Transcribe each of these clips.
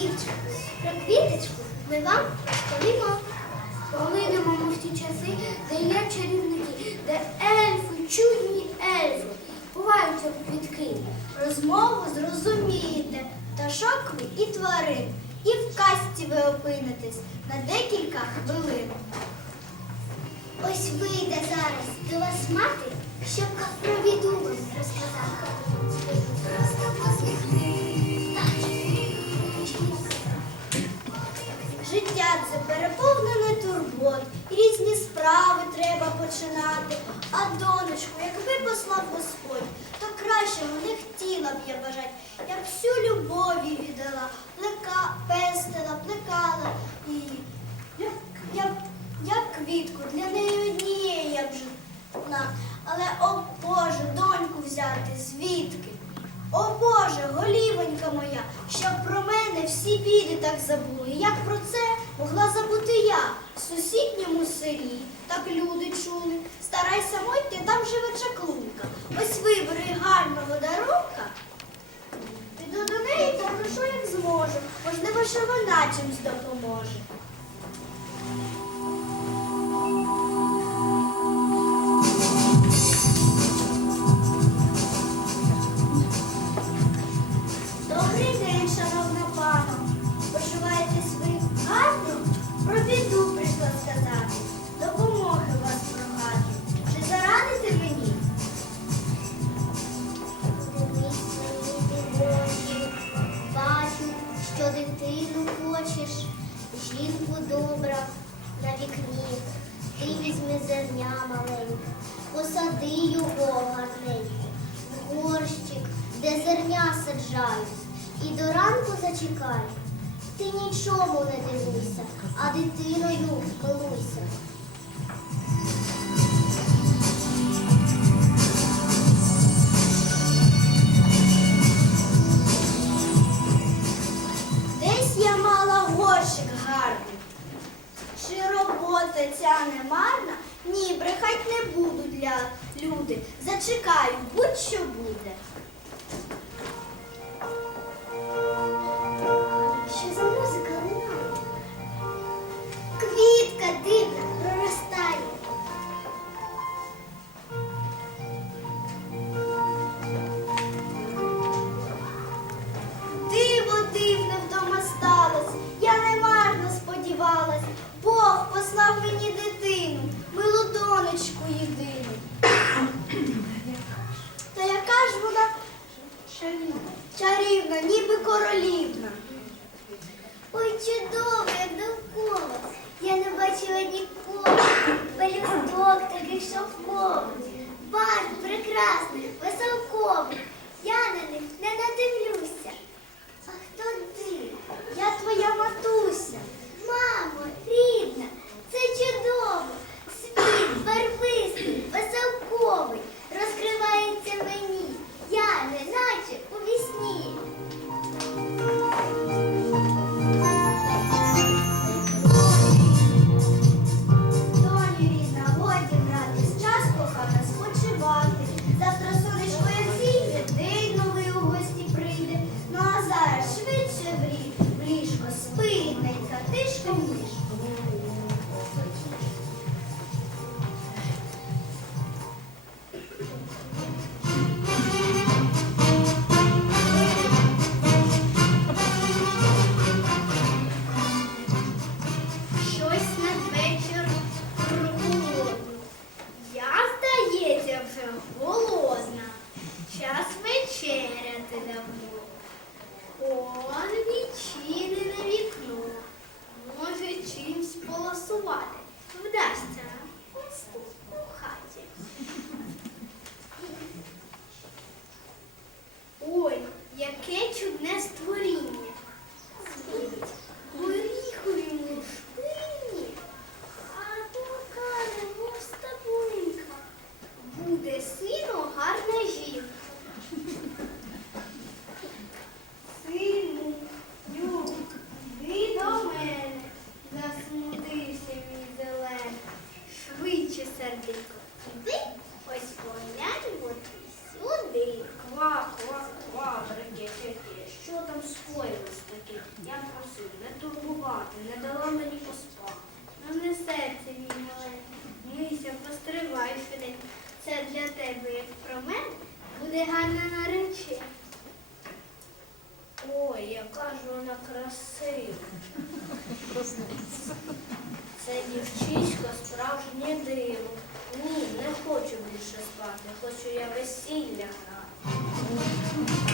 дівчинку, про квіточку ми вам розповімо. Поглинемо ми в ті часи, де є чарівники, де ельфи, чудні ельфи, бувають квітки. Розмову зрозумієте, пташок ви і тварин, і в казці ви опинитесь на декілька хвилин. Ось вийде зараз до вас мати, щоб про вам розказати. Просто Життя це переповнене турбот, різні справи треба починати. А донечку, якби послав Господь, то кращого не хотіла б я бажать. Я б всю любові віддала, плека, пестила, плекала її. Я, я, як квітку, для неї однієї я б жила. Але, о Боже, доньку взяти звідки? О Боже, голівонька моя, щоб про мене всі біди так забули. Як про це могла забути я в сусідньому селі? Так люди чули. Старайся мойти, там живе чаклунка. Ось вибери гарного дарунка. Піду до неї та прошу, як зможу. Можливо, що вона чимсь допоможе. Добра на вікні. Ти візьми зерня маленьке, посади його гарненько, в горщик, де зерня саджають, і до ранку зачекай. Ти нічому не дивуйся, а дитиною милуйся. Зачекаю, будь-що буде. Весілля грати.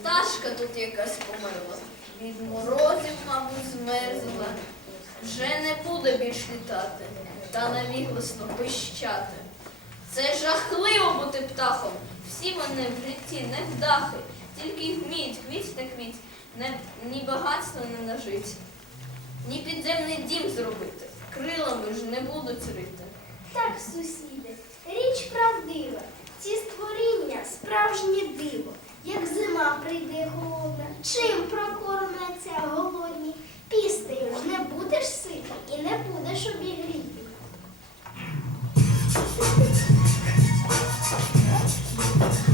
Пташка тут якась померла, Від морозів, мабуть, змерзла. Вже не буде більш літати та навігласно пищати. Це жахливо бути птахом. Всі вони в житті не вдахи, тільки й вміють квіть та квіть, не, ні багатство не нажить, ні підземний дім зробити. Крилами ж не будуть рити. Так, сусіди, річ правдива. Ці створіння справжнє диво, як зима прийде холодна, чим прокормляться голодні, пістею ж не будеш ситий і не будеш обігріти. Thank.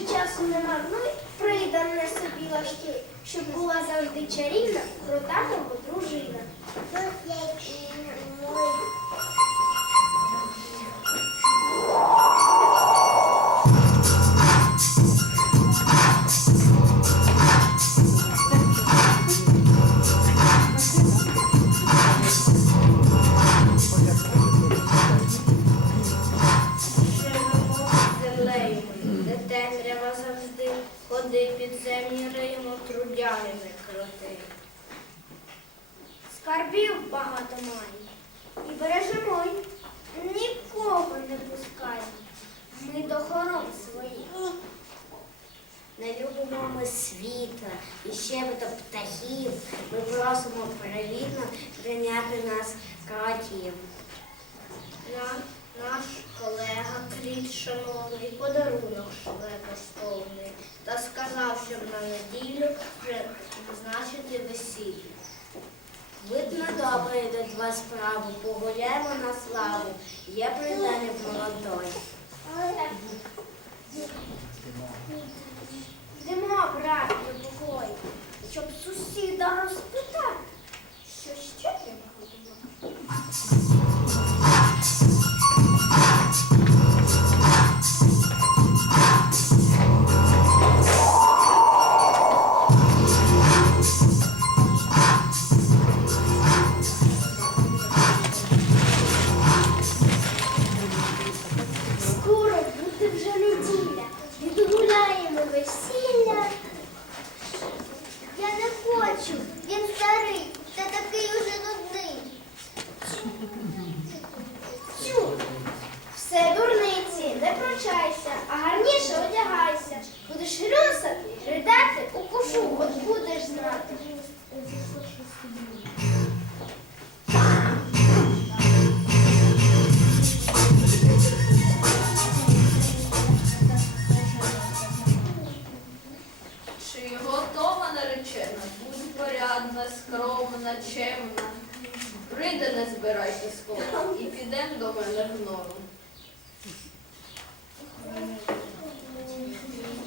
Якщо часу нема, ну придане собі лашки, щоб була завжди чарівна, крута дружина. І щебета птахів. Ми просимо привітно прийняти нас катів. На- Наш колега Кріт шановний подарунок шле коштовний та сказав, щоб на неділю вже назначити весілля. Видно добре йдуть два справи, погуляємо на славу. Є придання молодой. Йдемо, брат, до покою, щоб сусіда розпитати, що ще треба ходимо. Чемна. Прийде, не збирайте скоро і підемо до мене в нору.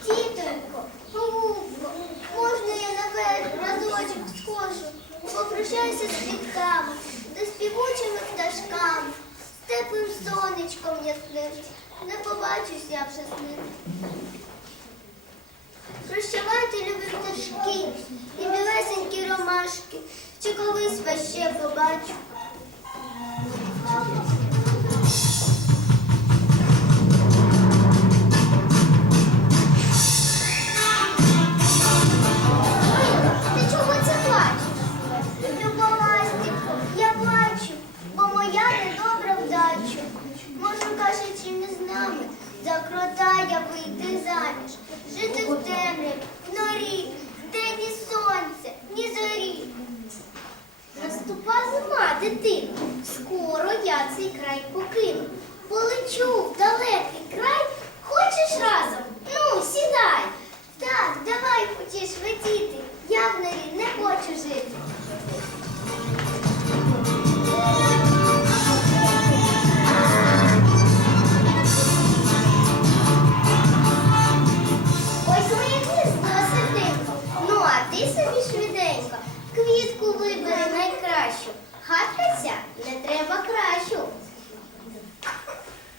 Тітонько, голубко, можна я наверх разочок схожу, попрощаюся з квітками, та співучими пташками, з теплим сонечком ясним. Не побачусь я вже з ним. Прощавайте, любі пташки, і білесенькі ромашки, чи колись вас ще побачу. Я вийти заміж, жити в темряві, в норі, де ні сонця, ні зорі. Наступа зима, дитина, скоро я цей край покину. Полечу в далекий край, хочеш разом? Ну, сідай. Так, давай хочеш летіти. Я в норі не хочу жити. Вибери найкращу. Хатка не треба кращу.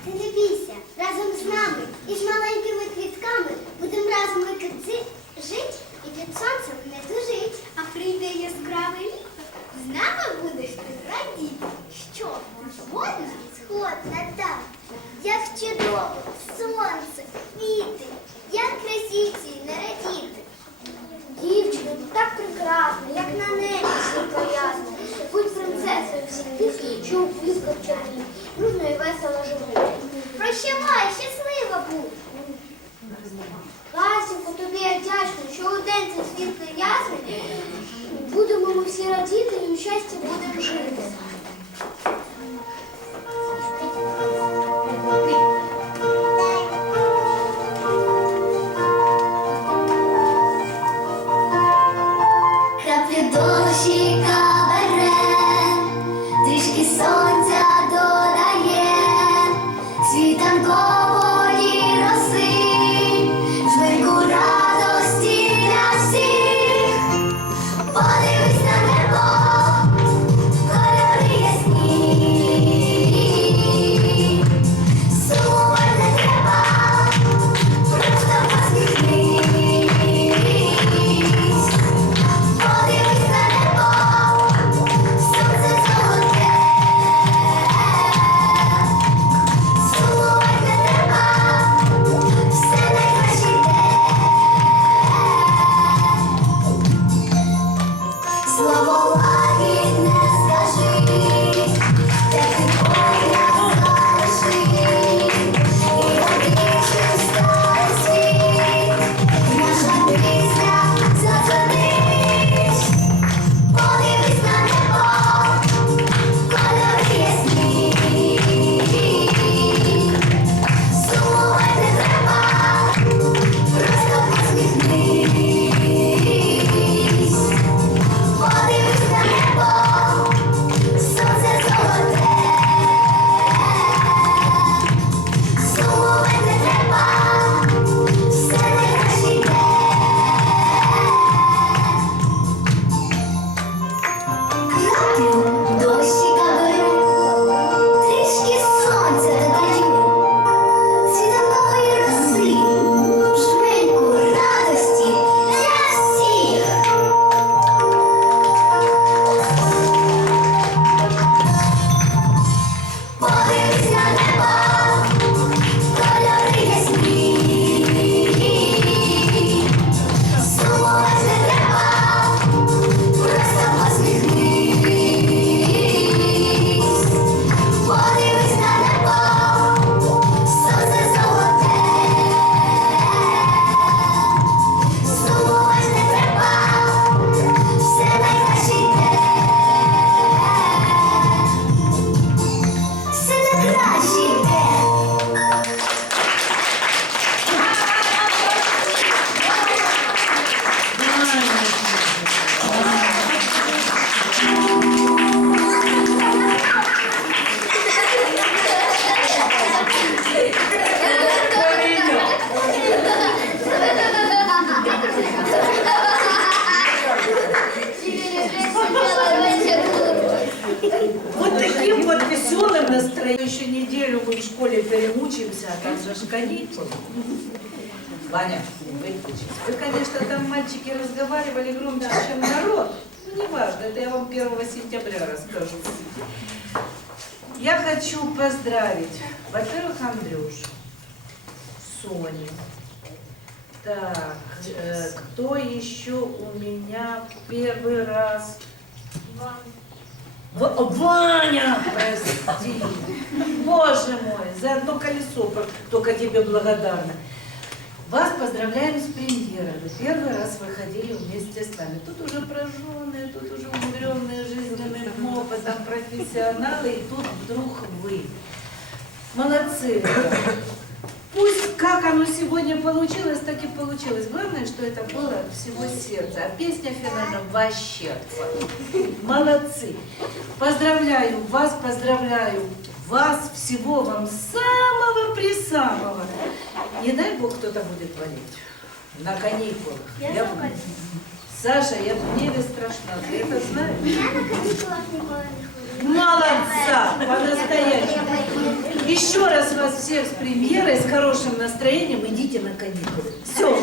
Ти не бійся, разом з нами і з маленькими квітками будемо разом викидзи жить і під сонцем не тужить. А прийде яскраве літо, з нами будеш ти радіти. Що, згодна? Згодна, так. Як чудово, трішки мальчики разговаривали громче, чем народ. Ну, неважно, это я вам 1 сентября расскажу. Я хочу поздравить, во-первых, Андрюшу, Соню. Так, э, кто еще у меня первый раз? В- Ваня, прости. Боже мой, за одно колесо только тебе благодарна. Вас поздравляем с премьерой. Вы первый раз выходили вместе с нами. Тут уже прожженные, тут уже умудренные жизненным опытом профессионалы, и тут вдруг вы. Молодцы. Пусть как оно сегодня получилось, так и получилось. Главное, что это было всего сердца. А песня финальная вообще. Молодцы. Поздравляю вас, поздравляю вас, всего вам самого присамого. Не дай Бог кто-то будет болеть на каникулах. Я в- Саша, я в гневе страшна, ты это знаешь? Я на каникулах не хворію. Молодца, по-настоящему. Еще раз вас всех с премьерой, с хорошим настроением. Идите на каникулы. Все.